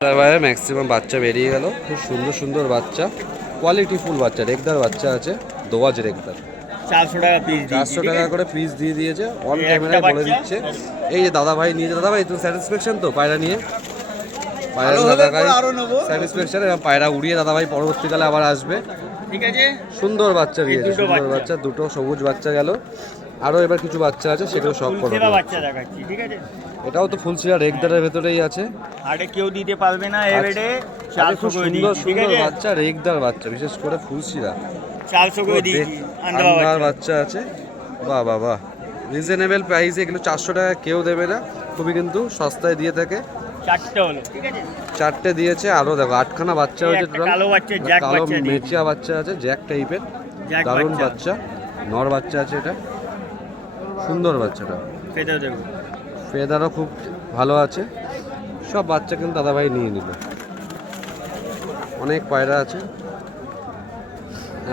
বাইরে ম্যাক্সিমাম বাচ্চা বেরিয়ে গেল। খুব সুন্দর সুন্দর বাচ্চা, কোয়ালিটি ফুল বাচ্চা, রেগদার বাচ্চা আছে, দোয়াজ রেগদার। 400 টাকা পিস, 400 টাকা করে পিস দিয়ে দিয়েছে, অন ক্যামেরায় বলে দিচ্ছে। এই যে দাদা ভাই নিয়েছে, দাদা ভাই তুমি স্যাটিসফ্যাকশন তো পায়রা নিয়ে? পায়রা দাদা ভাই স্যাটিসফ্যাকশন, এবং পায়রা উড়িয়ে দাদা ভাই পরবর্তীকালে আবার আসবে। ঠিক আছে, সুন্দর বাচ্চা দিয়েছে, সুন্দর বাচ্চা, দুটো সবুজ বাচ্চা গেল। আরও এবার কিছু বাচ্চা আছে, সেগুলো সব করো। বাচ্চা দেখাচ্ছি, ঠিক আছে। এটাও তো ফুলশিরা রেগদারের ভেতরেই আছে, আরে কেউ দিতে পারবে না এবারে। খুব সুন্দর সুন্দর বাচ্চা, রেগদার বাচ্চা, বিশেষ করে ফুলশিরা 400 করে দিয়েছি। আন্ডার বাচ্চা আছে। বাহ বাহ বাহ, রিজনেবল প্রাইসে এগুলো 400 টাকা কেউ দেবে না, খুবই কিন্তু সস্তায় দিয়ে থাকে। 4টে হলো, ঠিক আছে, 4টে দিয়েছে। আরও দেখো 8খানা বাচ্চা হয়েছে, কালো বাচ্চা, জ্যাক কালো বাচ্চা, মেচিয়া বাচ্চা আছে, জ্যাক টাইপের, দারুণ বাচ্চা, নর বাচ্চা আছে। এটা সুন্দর বাচ্চাটা, ফেদার দেখো, ফেদারও খুব ভালো আছে। সব বাচ্চা কিন্তু দাদাভাই নিয়ে নিল। অনেক পায়রা আছে।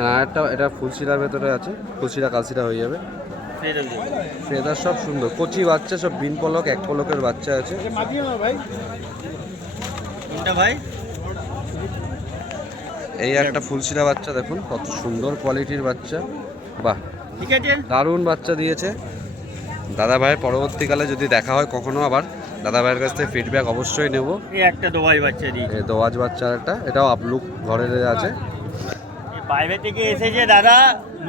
আর একটা এটা ফুলশিরার ভেতরে আছে, ফুলশিরা কালশিরা হয়ে যাবে। ফেদার সব সুন্দর, কচি বাচ্চা, সব বিন পলক, এক পলকের বাচ্চা আছে। এই একটা ফুলশিরা বাচ্চা দেখুন, কত সুন্দর কোয়ালিটির বাচ্চা। বাহ, ঠিক আছে, দারুণ বাচ্চা দিয়েছে দাদা ভাই। পরবর্তীকালে যদি দেখা হয় কখনো, আবার দাদা ভাইয়ের কাছ থেকে ফিডব্যাক অবশ্যই নেব। এই একটা দোয়াজ বাচ্চা দিয়েছে, দোয়াজ বাচ্চা একটা, এটাও আপলুক ঘরে আছে। বাইরে থেকে এসেছে দাদা,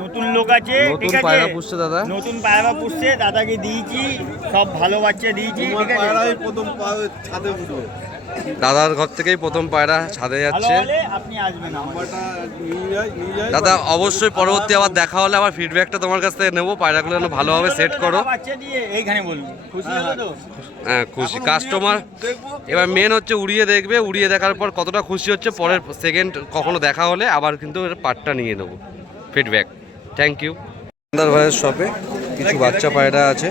নতুন লোক আছে, ঠিক আছে, পায়রা পুষছে দাদা, নতুন পায়রা পুষছে, দাদাকে দিয়েছি, সব ভালো বাচ্চা দিয়েছি, ঠিক আছে। প্রথম ছাদে উঠবে, দাদার ঘর থেকেই প্রথম পায়রা ছাদে যাচ্ছে। আপনি আসবেন, নাম্বারটা নিয়ে যাই দাদা অবশ্যই পরবর্তী আবার দেখা হলে আবার ফিডব্যাকটা তোমার কাছ থেকে নেবো, পায়রাগুলো যেন ভালোভাবে সেট করো। বাচ্চা দিয়ে এইখানে বলবো, খুশি হলো তো? হ্যাঁ খুশি, কাস্টমার এবার মেন হচ্ছে উড়িয়ে দেখবে, উড়িয়ে দেখার পর কতটা খুশি হচ্ছে, পরের সেকেন্ড কখনো দেখা হলে আবার কিন্তু পার্টটা নিয়ে নেবো, ফিডব্যাক। Thank you. দাদার ভাইয়ের শপে কিছু বাচ্চা পায়রা আছে,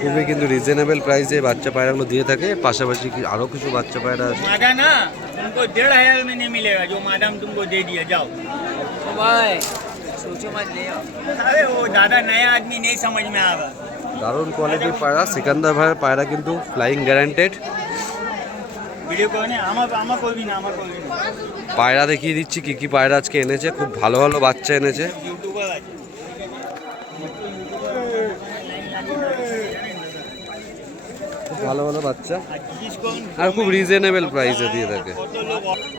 খুবই কিন্তু রিজনেবল প্রাইসে বাচ্চা পায়রাগুলো দিয়ে থাকে। পাশাপাশি আরও কিছু বাচ্চা পায়রা আছে। मादा ना तुमको 1500 में नहीं मिलेगा, जो मादा हम तुमको दे दिया, जाओ भाई, सोचो मत ले आओ। अरे वो दादा नया आदमी नहीं समझ में आएगा। দারুণ কোয়ালিটির পায়রা, সিকান্দার ভাইয়ের পায়রা কিন্তু ফ্লাইং গ্যারান্টেড। ভিডিও করে না, আমার করবি না, আমার করবি না। পায়রা দেখিয়ে দিচ্ছি কি কি পায়রা আজকে এনেছে, খুব ভালো ভালো বাচ্চা এনেছে, ইউটিউবার আছে, খুব ভালো ভালো বাচ্চা, আর খুব রিজনেবল প্রাইসে দিয়ে থাকে।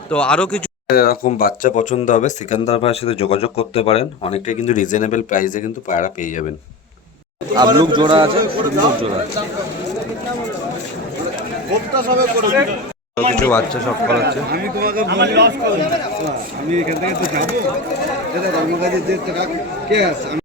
তো আরও কিছু এরকম বাচ্চা পছন্দ হবে, সিকান্দার ভাইয়ের সাথে যোগাযোগ করতে পারেন। অনেকটাই কিন্তু রিজনেবল প্রাইসে কিন্তু পায়রা পেয়ে যাবেন। আবলুক জোড়া আছে, সুন্দর জোড়া আছে, কিছু বাচ্চা সব করাচ্ছে। আমি তোমাকে আমার লস করবো, আমি এখান থেকে তো যাবো, আমার কাছে যে টাকা কে আছে।